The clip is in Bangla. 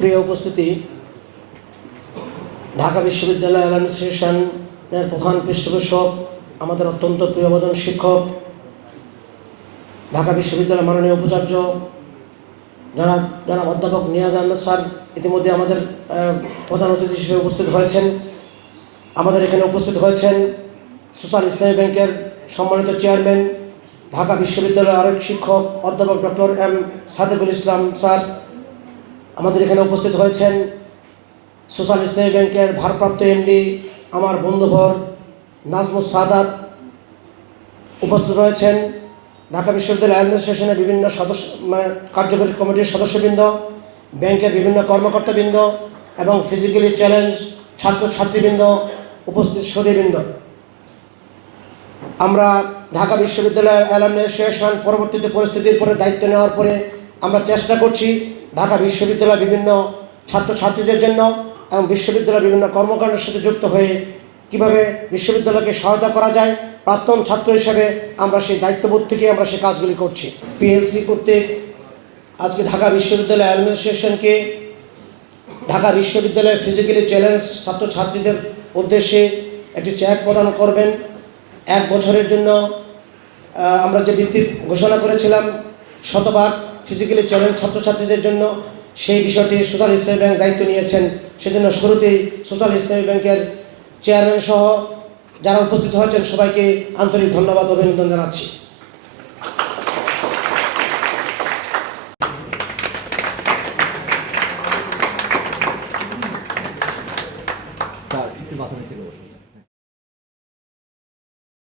প্রিয় উপস্থিতি, ঢাকা বিশ্ববিদ্যালয় অ্যাডমিনিস্ট্রেশনের প্রধান পৃষ্ঠপোষক, আমাদের অত্যন্ত প্রিয়বদন শিক্ষক, ঢাকা বিশ্ববিদ্যালয়ের মাননীয় উপাচার্য যারা যারা অধ্যাপক নিয়াজ আহমেদ স্যার ইতিমধ্যে আমাদের প্রধান অতিথি হিসেবে উপস্থিত হয়েছেন। আমাদের এখানে উপস্থিত হয়েছেন সোশ্যাল ইসলামী ব্যাংকের সম্মানিত চেয়ারম্যান, ঢাকা বিশ্ববিদ্যালয়ের আরেক শিক্ষক, অধ্যাপক doctor M Sadekul Islam sir আমাদের এখানে উপস্থিত হয়েছেন সোশ্যাল ইসলামী ব্যাংকের ভারপ্রাপ্ত এমডি আমার বন্ধুভর নাজমুস সাদাত। উপস্থিত রয়েছেন ঢাকা বিশ্ববিদ্যালয় অ্যাডমিনিস্ট্রেশনের বিভিন্ন সদস্য মানে কার্যকরী কমিটির সদস্যবৃন্দ, ব্যাংকের বিভিন্ন কর্মকর্তাবৃন্দ এবং ফিজিক্যালি চ্যালেঞ্জ ছাত্র ছাত্রীবৃন্দ উপস্থিত সদীবৃন্দ আমরা ঢাকা বিশ্ববিদ্যালয়ের অ্যাডমিনিস্ট্রেশন পরবর্তীতে পরিস্থিতির পরে দায়িত্ব নেওয়ার পরে আমরা চেষ্টা করছি ঢাকা বিশ্ববিদ্যালয়ের বিভিন্ন ছাত্রছাত্রীদের জন্য এবং বিশ্ববিদ্যালয়ের বিভিন্ন কর্মকাণ্ডের সাথে যুক্ত হয়ে কীভাবে বিশ্ববিদ্যালয়কে সহায়তা করা যায়, প্রাক্তন ছাত্র হিসেবে আমরা সেই দায়িত্ববোধ থেকে আমরা সেই কাজগুলি করছি। পিএলসি কর্তৃক আজকে ঢাকা বিশ্ববিদ্যালয় অ্যাডমিনিস্ট্রেশনকে ঢাকা বিশ্ববিদ্যালয়ের ফিজিক্যালি চ্যালেঞ্জ ছাত্রছাত্রীদের উদ্দেশ্যে একটি চেক প্রদান করবেন। এক বছরের জন্য আমরা যে বৃত্তি ঘোষণা করেছিলাম, শতভাগ ফিজিক্যালি চ্যালেঞ্জ ছাত্রছাত্রীদের জন্য সেই বিষয়টি সোশ্যাল ইসলামী ব্যাংক দায়িত্ব নিয়েছেন। সেজন্য শুরুতেই সোশ্যাল ইসলামী ব্যাংকের চেয়ারম্যান সহ যারা উপস্থিত হয়েছেন সবাইকে আন্তরিক ধন্যবাদ অভিনন্দন জানাচ্ছি।